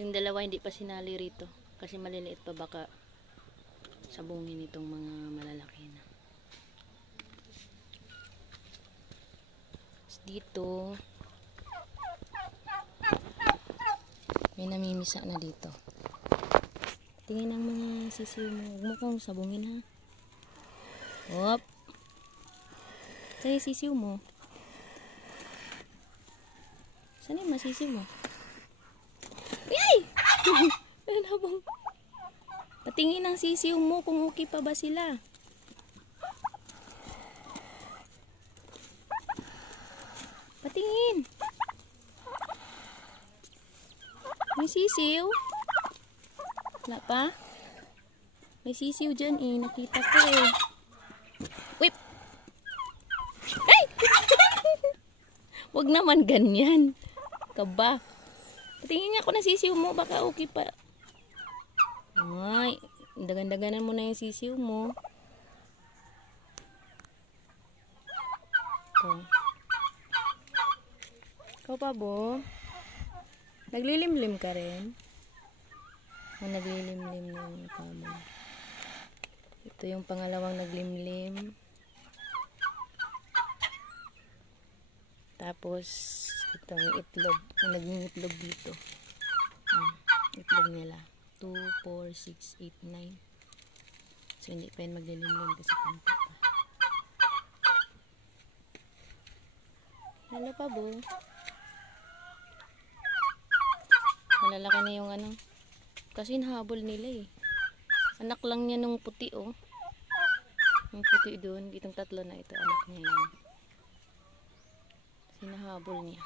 Yung dalawa hindi pa sinali rito. Kasi maliliit pa, baka sabungin itong mga malalaki na. Dito may namimisa na dito. Tingin ang mga sisiw mo. Huwag mo kang sabungin, ha. Hop. Sa'yo sisiw mo. Saan yung masisiw mo? Yay! Ano bang? Patingin ang sisiw mo kung okay pa ba sila. Patingin. May sisiw? Wala pa? May sisiw dyan eh. Nakita ko eh. Whip! Ay! Huwag naman ganyan. Kaba. Patingin nga ako na sisiw mo. Baka okay pa. Ay. Dagan-daganan mo na yung sisiw mo. Ito. Ikaw pa, Bo? Naglilimlim ka rin? O naglilimlim na yung kamo. Ito yung pangalawang naglimlim. Tapos, ito yung itlog. Yung naging-itlog dito. Itlog nila. 2, 4, 6, 8, 9. So, hindi pa yun maglilimlim kasi panta pa. Hello pa, Bo? Malalaki na yung ano. Kasi nahabol nila eh. Anak lang niya nung puti oh. Yung puti doon. Itong tatlo na ito. Anak niya yan. Sinahabol niya.